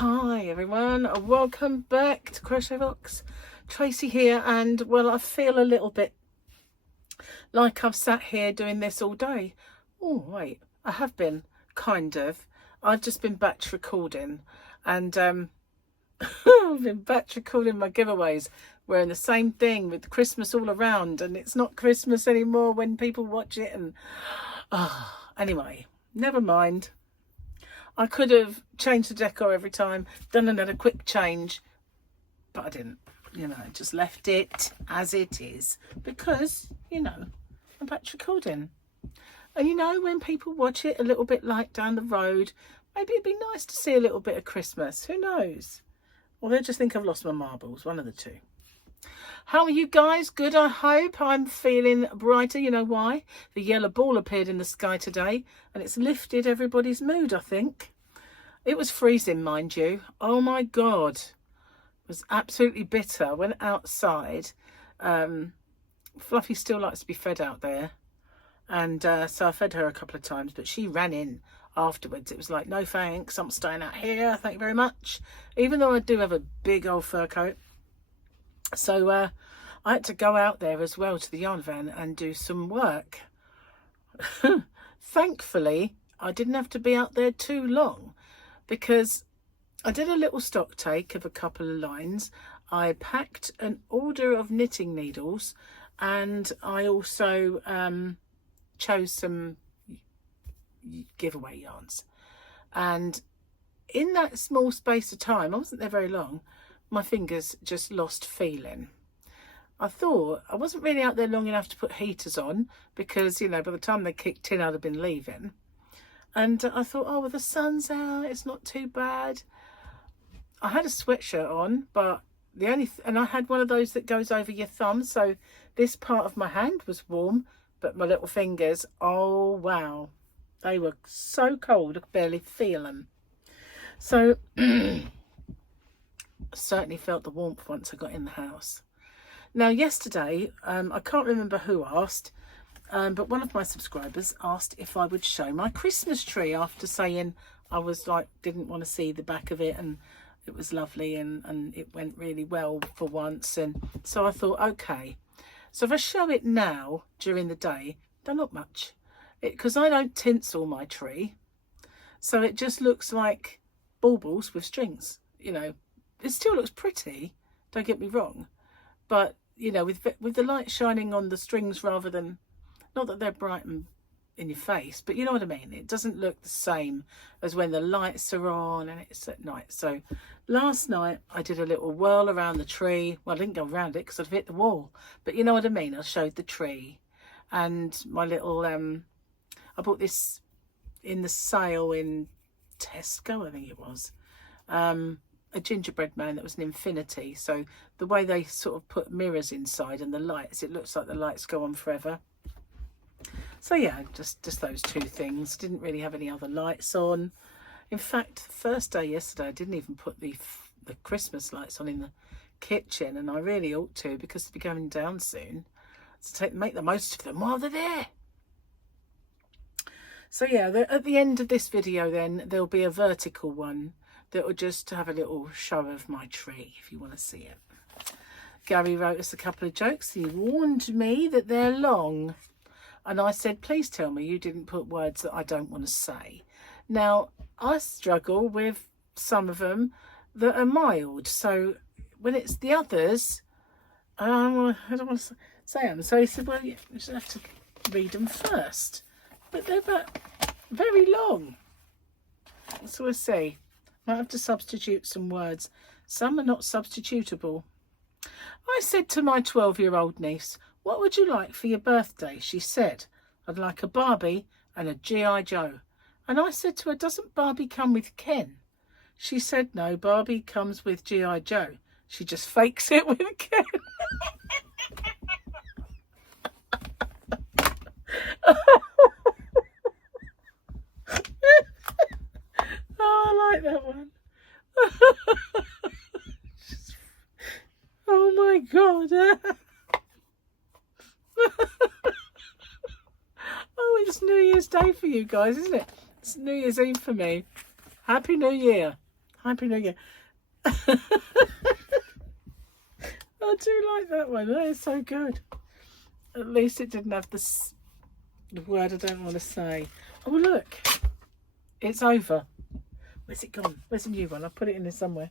Hi everyone, welcome back to Crochet Box. Tracy here, and well, I feel a little bit like I've sat here doing this all day. Oh wait, I have been, kind of. I've just been batch recording, and I've been batch recording my giveaways, wearing the same thing with Christmas all around, and it's not Christmas anymore when people watch it, and anyway, never mind. I could have changed the decor every time, done another quick change, but I didn't. Just left it as it is because, I'm batch recording. And when people watch it a little bit like down the road, maybe it'd be nice to see a little bit of Christmas. Who knows? Or they'll just think I've lost my marbles, one of the two. How are you guys? Good, I hope. I'm feeling brighter. You know why? The yellow ball appeared in the sky today, and it's lifted everybody's mood, I think. It was freezing, mind you. Oh my God. It was absolutely bitter. I went outside. Fluffy still likes to be fed out there. And so I fed her a couple of times, but she ran in afterwards. It was like, no thanks, I'm staying out here. Thank you very much. Even though I do have a big old fur coat. So I had to go out there as well to the yarn van and do some work. Thankfully, I didn't have to be out there too long because I did a little stock take of a couple of lines. I packed an order of knitting needles, and I also chose some giveaway yarns. And in that small space of time, I wasn't there very long, my fingers just lost feeling. I thought I wasn't really out there long enough to put heaters on because, by the time they kicked in, I'd have been leaving. And I thought, oh, well, the sun's out, it's not too bad. I had a sweatshirt on, but and I had one of those that goes over your thumb. So this part of my hand was warm, but my little fingers, oh, wow. They were so cold, I could barely feel them. So certainly felt the warmth once I got in the house. Now yesterday, I can't remember who asked, but one of my subscribers asked if I would show my Christmas tree after saying I was didn't want to see the back of it, and it was lovely and it went really well for once. And so I thought, okay, so if I show it now during the day, they're not much, because I don't tinsel my tree, so it just looks like baubles with strings. It still looks pretty, don't get me wrong, but with the light shining on the strings rather than, not that they're bright and in your face, but you know what I mean, it doesn't look the same as when the lights are on and it's at night. So last night I did a little whirl around the tree. Well, I didn't go around it because I'd hit the wall, but you know what I mean. I showed the tree and my little I bought this in the sale in Tesco, I think it was, a gingerbread man that was an infinity. So the way they sort of put mirrors inside and the lights, it looks like the lights go on forever. So yeah, just those two things. Didn't really have any other lights on. In fact, the first day yesterday, I didn't even put the Christmas lights on in the kitchen, and I really ought to because they'll be going down soon. So make the most of them while they're there. So yeah, at the end of this video then, there'll be a vertical one that will just have a little show of my tree if you want to see it. Gary wrote us a couple of jokes. He warned me that they're long. And I said, please tell me you didn't put words that I don't want to say. Now, I struggle with some of them that are mild. So when it's the others, I don't want to say them. So he said, well, you just have to read them first. But they're very long. So we'll see. Might have to substitute some words. Some are not substitutable. I said to my 12-year-old niece, what would you like for your birthday? She said, I'd like a Barbie and a G.I. Joe. And I said to her, doesn't Barbie come with Ken? She said, no, Barbie comes with G.I. Joe. She just fakes it with Ken. Oh, I like that one. Oh my God. Oh, it's New Year's Day for you guys, isn't it? It's New Year's Eve for me. Happy New Year. Happy New Year. I do like that one. That is so good. At least it didn't have the word I don't want to say. Oh, look. It's over. Where's it gone? Where's the new one? I'll put it in there somewhere.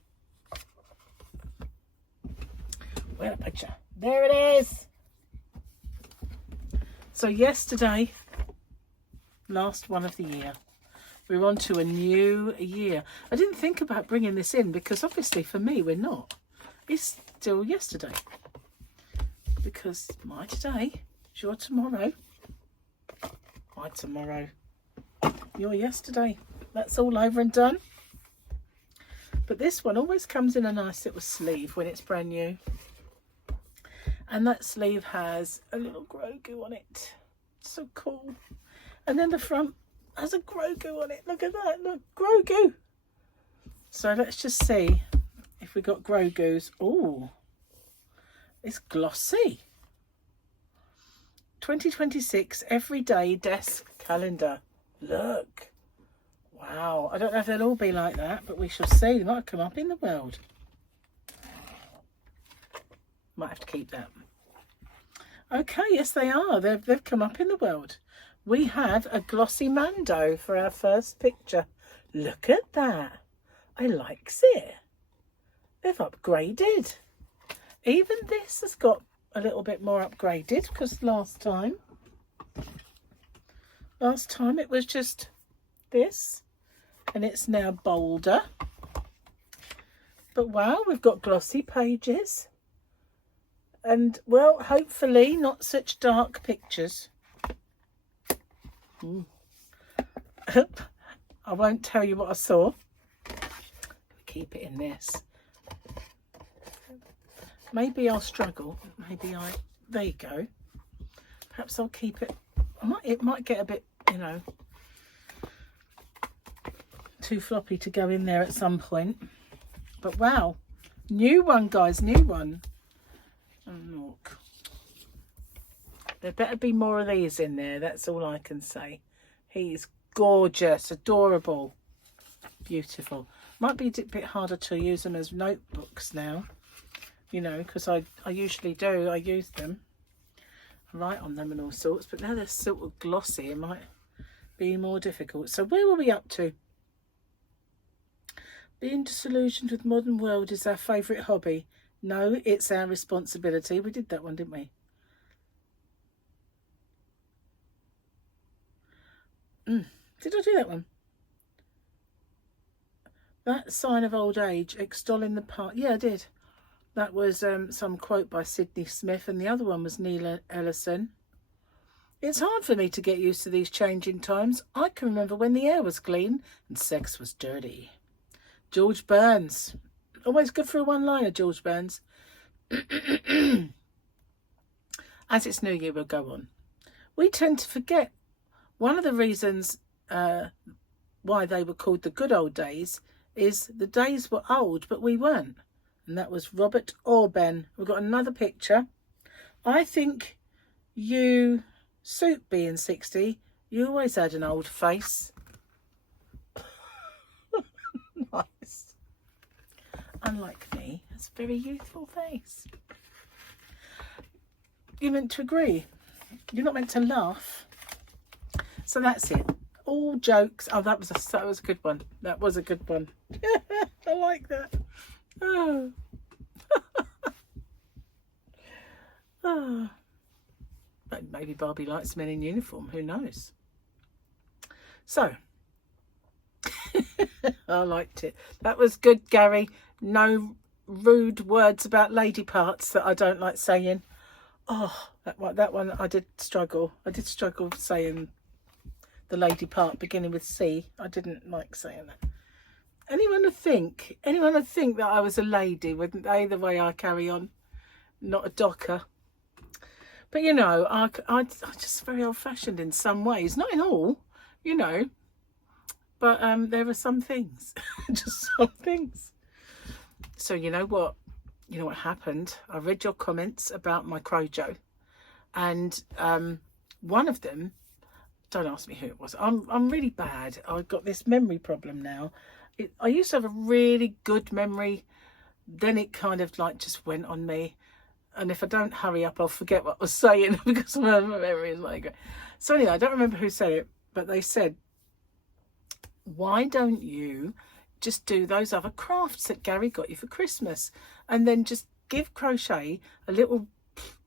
Where's the picture? There it is. So yesterday, last one of the year, we're on to a new year. I didn't think about bringing this in because obviously for me we're not. It's still yesterday. Because my today is your tomorrow. My tomorrow, your yesterday. That's all over and done. But this one always comes in a nice little sleeve when it's brand new. And that sleeve has a little Grogu on it. So cool. And then the front has a Grogu on it. Look at that. Look, Grogu. So let's just see if we got Grogus. Oh, it's glossy. 2026 Everyday Desk Calendar. Look. Wow. I don't know if they'll all be like that, but we shall see. They might come up in the world. Might have to keep that. Okay, yes they are. They've come up in the world. We have a glossy Mando for our first picture. Look at that. I likes it. They've upgraded. Even this has got a little bit more upgraded because last time it was just this and it's now bolder. But wow, we've got glossy pages. And, well, hopefully not such dark pictures. I won't tell you what I saw. Keep it in this. Maybe I'll struggle. There you go. Perhaps I'll keep it. It might get a bit, you know, too floppy to go in there at some point. But, wow. New one, guys. New one. Oh, look. There better be more of these in there. That's all I can say. He's gorgeous, adorable, beautiful. Might be a bit harder to use them as notebooks now, you know, because I usually do. I use them, I write on them and all sorts. But now they're sort of glossy. It might be more difficult. So where were we up to? Being disillusioned with modern world is our favourite hobby. No, it's our responsibility. We did that one, didn't we? Did I do that one? That sign of old age, extolling the part. Yeah, I did. That was some quote by Sydney Smith, and the other one was Neil Ellison. It's hard for me to get used to these changing times. I can remember when the air was clean and sex was dirty. George Burns. Always good for a one-liner, George Burns. As it's New Year, we'll go on. We tend to forget one of the reasons why they were called the good old days is the days were old, but we weren't. And that was Robert Orben. We've got another picture. I think you, suit being 60, you always had an old face. Nice. Unlike me, it's a very youthful face. You're meant to agree. You're not meant to laugh. So that's it. All jokes. Oh, that was a good one. That was a good one. I like that. Oh. Oh. But maybe Barbie likes men in uniform. Who knows? So. I liked it. That was good, Gary. No rude words about lady parts that I don't like saying. Oh, that one I did struggle. I did struggle saying the lady part beginning with C. I didn't like saying that. Anyone would think that I was a lady, wouldn't they? The way I carry on, not a docker. But you know, I'm just very old-fashioned in some ways, not in all, you know. But there are some things, just some things. So you know what? You know what happened? I read your comments about my Crochet, and one of them, don't ask me who it was. I'm really bad. I've got this memory problem now, I used to have a really good memory, then it kind of like just went on me. And if I don't hurry up, I'll forget what I was saying because my memory is like. So anyway, I don't remember who said it, but they said, why don't you just do those other crafts that Gary got you for Christmas, and then just give Crochet a little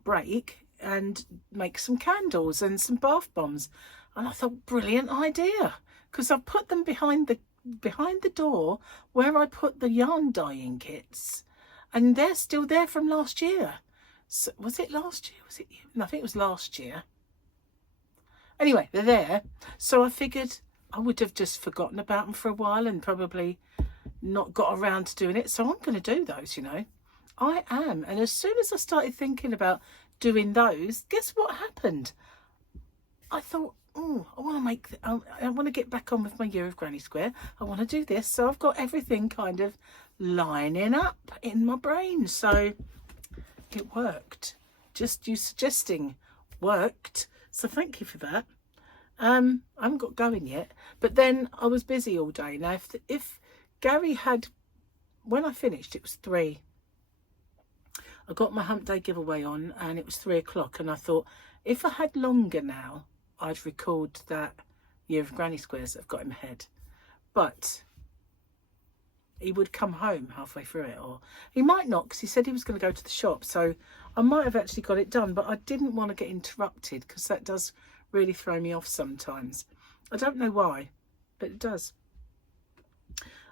break and make some candles and some bath bombs. And I thought, brilliant idea, because I've put them behind the door where I put the yarn dyeing kits, and they're still there from last year. So, was it last year? Was it? No, I think it was last year. Anyway, they're there. So I figured I would have just forgotten about them for a while and probably not got around to doing it. So I'm going to do those, you know. I am. And as soon as I started thinking about doing those, guess what happened? I thought, oh, I want to get back on with my Year of Granny Square. I want to do this. So I've got everything kind of lining up in my brain. So it worked. Just you suggesting worked. So thank you for that. I haven't got going yet. But then I was busy all day. Now, if Gary had, when I finished, it was 3. I got my hump day giveaway on and it was 3 o'clock. And I thought, if I had longer now, I'd record that Year of Granny Squares that I've got in my head. But he would come home halfway through it, or he might not, because he said he was going to go to the shop. So I might have actually got it done, but I didn't want to get interrupted because that does really throw me off sometimes. I don't know why, but it does.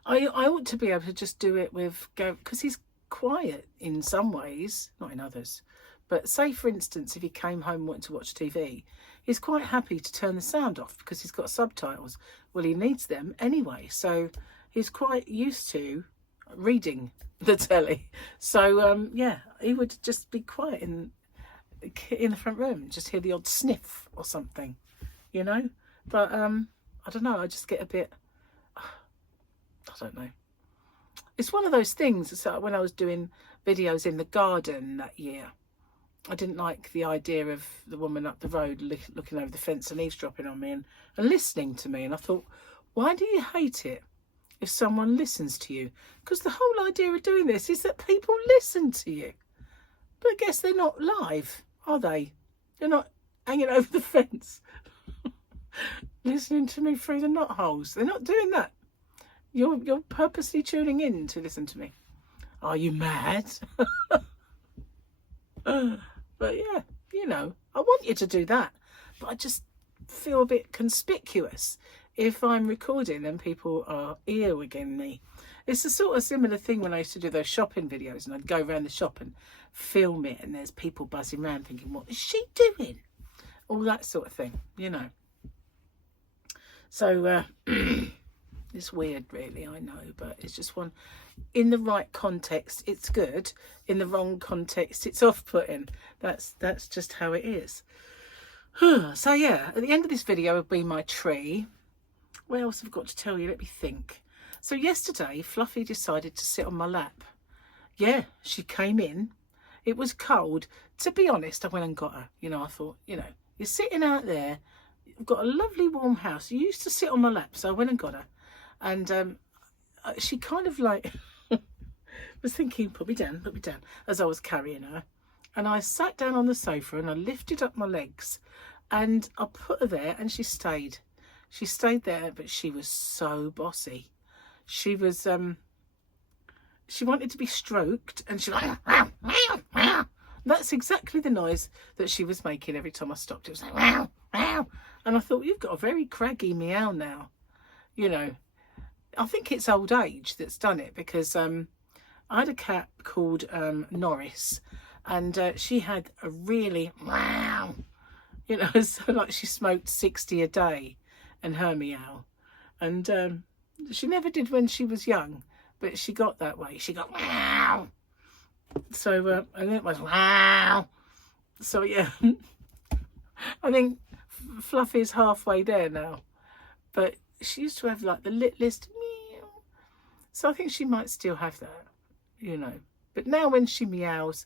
I ought to be able to just do it with go, because he's quiet in some ways, not in others. But say, for instance, if he came home wanting to watch TV, he's quite happy to turn the sound off because he's got subtitles. Well, he needs them anyway, so he's quite used to reading the telly. So yeah, he would just be quiet in the front room, just hear the odd sniff or something, you know. But I don't know, I just get a bit, I don't know. It's one of those things. It's like when I was doing videos in the garden that year, I didn't like the idea of the woman up the road looking over the fence and eavesdropping on me and listening to me. And I thought, why do you hate it if someone listens to you? Because the whole idea of doing this is that people listen to you. But I guess they're not live, are they? They're not hanging over the fence listening to me through the knot holes. They're not doing that. You're purposely tuning in to listen to me. Are you mad? But yeah, you know, I want you to do that. But I just feel a bit conspicuous if I'm recording and people are earwigging me. It's a sort of similar thing when I used to do those shopping videos and I'd go around the shop and film it and there's people buzzing around thinking, what is she doing? All that sort of thing, you know. So it's weird really, I know, but it's just one. In the right context, it's good. In the wrong context, it's off-putting. That's just how it is. So yeah, at the end of this video will be my tree. What else have I got to tell you? Let me think. So yesterday, Fluffy decided to sit on my lap. Yeah, she came in. It was cold. To be honest, I went and got her. You know, I thought, you know, you're sitting out there. You've got a lovely warm house. You used to sit on my lap, so I went and got her. And she kind of like was thinking, put me down, as I was carrying her. And I sat down on the sofa and I lifted up my legs and I put her there and she stayed. She stayed there, but she was so bossy. She was, she wanted to be stroked and she was like, that's exactly the noise that she was making every time I stopped. It was like, meow, meow. And I thought, you've got a very craggy meow now. You know, I think it's old age that's done it because I had a cat called Norris and she had a really meow, you know, so like she smoked 60 a day and her meow. And she never did when she was young, but she got that way. She got meow. So, and it was wow. So yeah, I think Fluffy's halfway there now, but she used to have like the littlest meow. So I think she might still have that, you know. But now when she meows,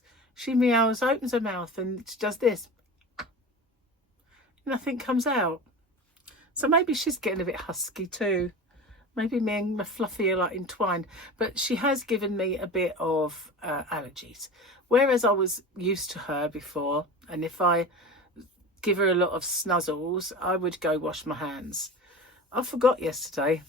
opens her mouth and she does this. Nothing comes out. So maybe she's getting a bit husky too. Maybe me and my Fluffy are like entwined. But she has given me a bit of allergies. Whereas I was used to her before, and if I give her a lot of snuzzles, I would go wash my hands. I forgot yesterday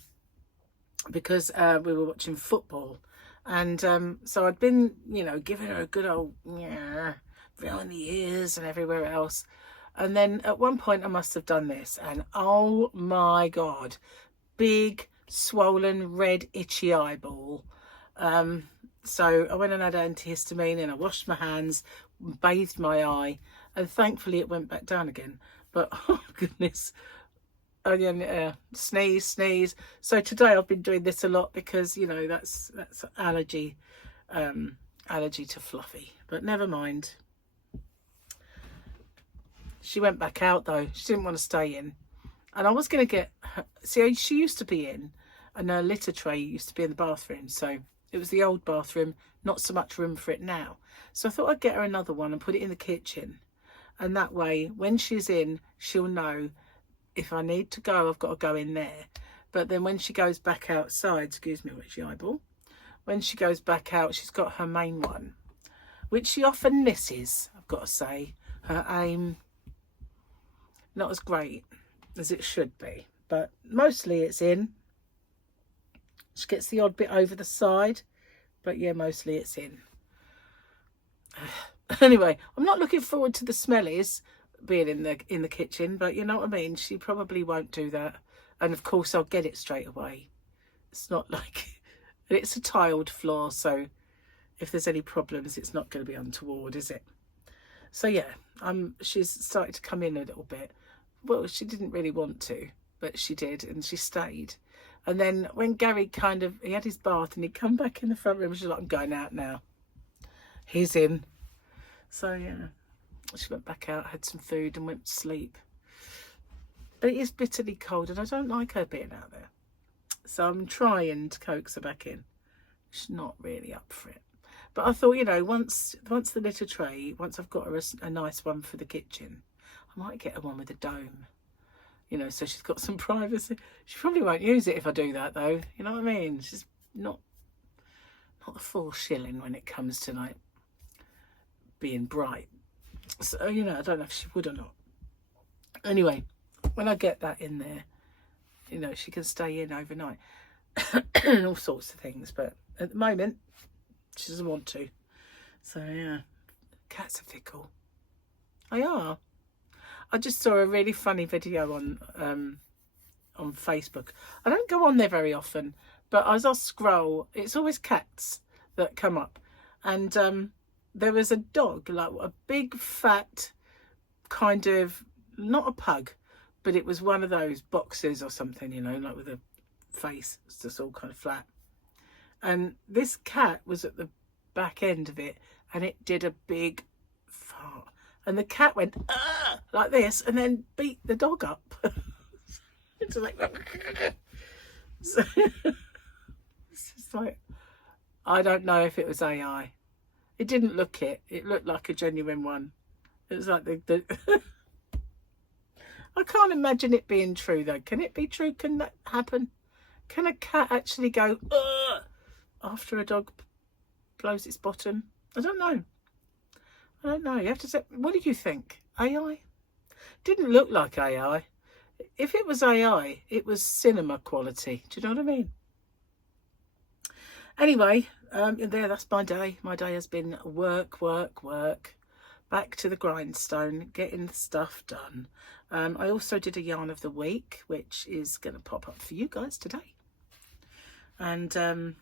because we were watching football. And so I'd been, you know, giving her a good old, yeah, behind the ears and everywhere else. And then at one point I must have done this. And oh my God, big, swollen, red, itchy eyeball. So I went and had antihistamine and I washed my hands, bathed my eye. And thankfully it went back down again. But, oh goodness. Sneeze. So today I've been doing this a lot because, you know, that's allergy to Fluffy. But never mind. She went back out though. She didn't want to stay in. And I was going to get her, see, she used to be in, and her litter tray used to be in the bathroom. So it was the old bathroom, not so much room for it now. So I thought I'd get her another one and put it in the kitchen. And that way, when she's in, she'll know if I need to go, I've got to go in there. But then when she goes back outside, excuse me, witchy eyeball, when she goes back out, she's got her main one, which she often misses, I've got to say. Her aim, not as great as it should be, but mostly it's in. She gets the odd bit over the side, but yeah, mostly it's in. Anyway, I'm not looking forward to the smellies being in the kitchen, but you know what I mean, she probably won't do that. And of course I'll get it straight away. It's not like it's a tiled floor, so if there's any problems it's not going to be untoward, is it? So yeah, she's started to come in a little bit. Well, she didn't really want to, but she did, and she stayed. And then when Gary he had his bath and he'd come back in the front room, she's like, I'm going out now. He's in. So yeah, she went back out, had some food and went to sleep. But it is bitterly cold and I don't like her being out there. So I'm trying to coax her back in. She's not really up for it. But I thought, you know, once the litter tray, once I've got her a nice one for the kitchen, I might get her one with a dome. You know, so she's got some privacy. She probably won't use it if I do that though. You know what I mean? She's not the full shilling when it comes to like being bright. So, you know, I don't know if she would or not. Anyway, when I get that in there, you know, she can stay in overnight and all sorts of things. But at the moment, she doesn't want to. So, yeah, cats are fickle. They are. I just saw a really funny video on Facebook. I don't go on there very often, but as I scroll, it's always cats that come up. And there was a dog, like a big fat kind of, not a pug, but it was one of those boxers or something, you know, like with a face, it's just all kind of flat. And this cat was at the back end of it and it did a big fart. And the cat went, "Ugh," like this, and then beat the dog up. It's like, so, it's just like, I don't know if it was AI. It didn't look it. It looked like a genuine one. It was like the I can't imagine it being true though. Can it be true? Can that happen? Can a cat actually go, "Ugh," after a dog blows its bottom? I don't know. I don't know. You have to say, what do you think? AI? Didn't look like AI. If it was AI, it was cinema quality. Do you know what I mean? Anyway, that's my day. My day has been work. Back to the grindstone, getting stuff done. I also did a yarn of the week, which is going to pop up for you guys today. And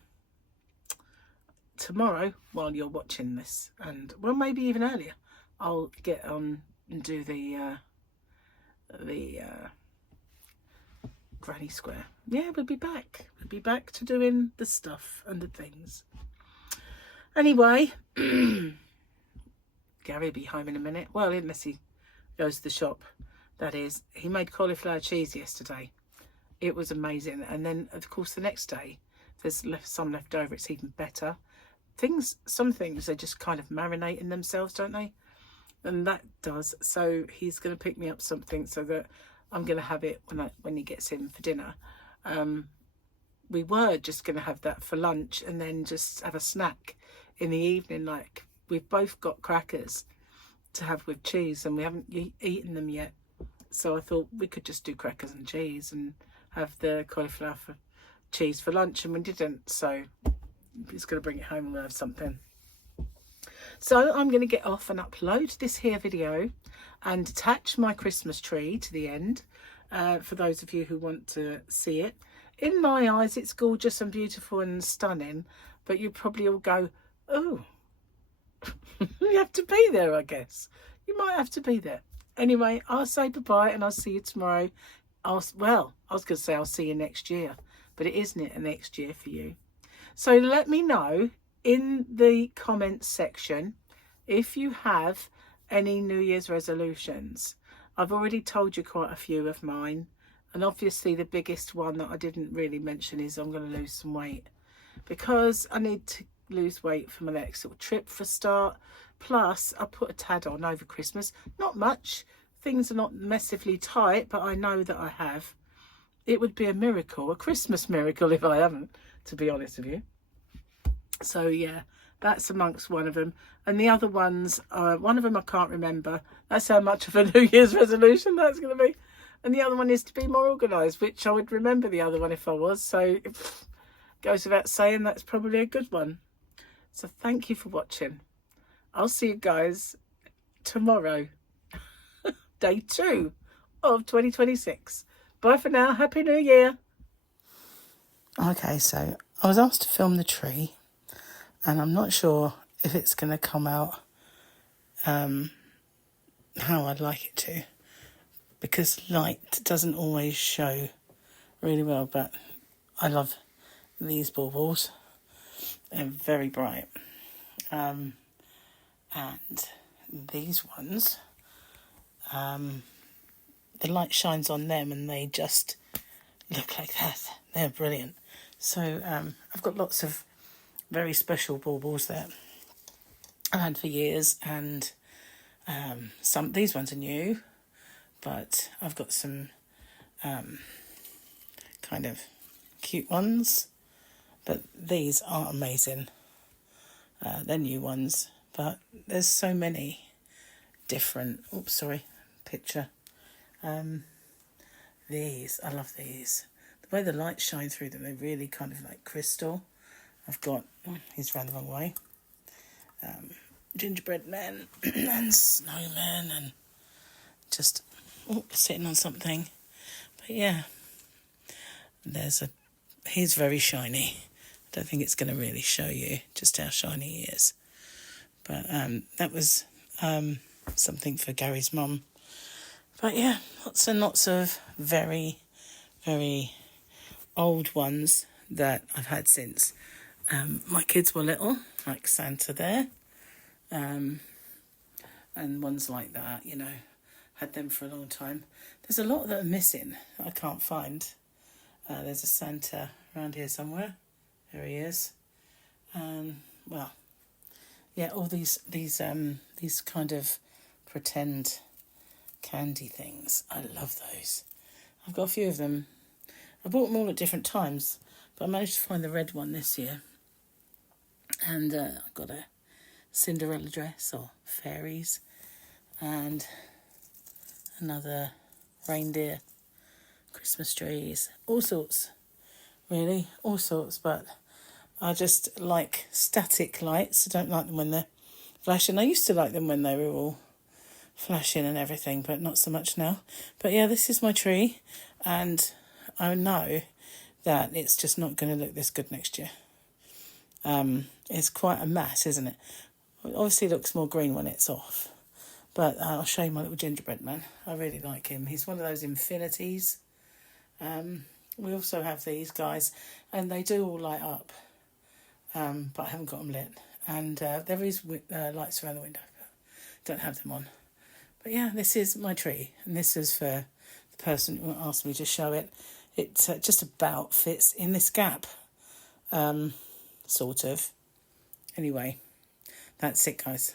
tomorrow, while you're watching this, and well, maybe even earlier, I'll get on and do the granny square. Yeah, we'll be back. We'll be back to doing the stuff and the things. Anyway, Gary will be home in a minute. Well, unless he goes to the shop. That is, he made cauliflower cheese yesterday. It was amazing. And then, of course, the next day, there's some left over. It's even better. Some things, they just kind of marinate in themselves, don't they? And that does. So he's going to pick me up something so that I'm going to have it when he gets in for dinner. we were just going to have that for lunch and then just have a snack in the evening. Like, we've both got crackers to have with cheese and we haven't eaten them yet. So I thought we could just do crackers and cheese and have the cauliflower cheese for lunch, and we didn't. So it's going to bring it home and we'll have something. So I'm going to get off and upload this here video and attach my Christmas tree to the end for those of you who want to see it. In my eyes, it's gorgeous and beautiful and stunning, but you probably all go, oh, you have to be there, I guess. You might have to be there. Anyway, I'll say bye-bye and I'll see you tomorrow. Well, I was going to say I'll see you next year, but it isn't it a next year for you? So let me know in the comments section if you have any New Year's resolutions. I've already told you quite a few of mine, and obviously the biggest one that I didn't really mention is I'm going to lose some weight, because I need to lose weight for my next little trip for a start. Plus I put a tad on over Christmas, not much, things are not massively tight, but I know that I have. It would be a miracle, a Christmas miracle, if I haven't, to be honest with you. So yeah, that's amongst one of them. And the other ones, one of them I can't remember. That's how much of a New Year's resolution that's going to be. And the other one is to be more organised, which I would remember the other one if I was. So it goes without saying, that's probably a good one. So thank you for watching. I'll see you guys tomorrow. Day 2 of 2026. Bye for now. Happy New Year. Okay, so I was asked to film the tree, and I'm not sure if it's going to come out how I'd like it to, because light doesn't always show really well, but I love these baubles. They're very bright. And these ones, the light shines on them and they just look like that. They're brilliant. So I've got lots of very special baubles that I've had for years, and these ones are new, but I've got some kind of cute ones, but these are amazing. They're new ones, but there's so many different, picture. These, I love these. The way the lights shine through them, they're really kind of like crystal. I've got, he's round the wrong way, gingerbread men and snowmen and just sitting on something. But yeah, he's very shiny. I don't think it's going to really show you just how shiny he is. But that was something for Gary's mum. But yeah, lots and lots of very, very old ones that I've had since my kids were little, like Santa there. And ones like that, you know, had them for a long time. There's a lot that are missing that I can't find. There's a Santa around here somewhere. There he is. Well, yeah, all these kind of pretend candy things. I love those. I've got a few of them. I bought them all at different times, but I managed to find the red one this year. And I've got a Cinderella dress or fairies, and another reindeer, Christmas trees, all sorts, really, all sorts. But I just like static lights. I don't like them when they're flashing. I used to like them when they were all flashing and everything, but not so much now. But yeah, this is my tree, and I know that it's just not going to look this good next year. It's quite a mess, isn't it? It obviously looks more green when it's off. But I'll show you my little gingerbread man. I really like him. He's one of those infinities. We also have these guys, and they do all light up. But I haven't got them lit. And there is lights around the window, but don't have them on. But yeah, this is my tree, and this is for the person who asked me to show it. It just about fits in this gap, sort of. Anyway, that's it, guys.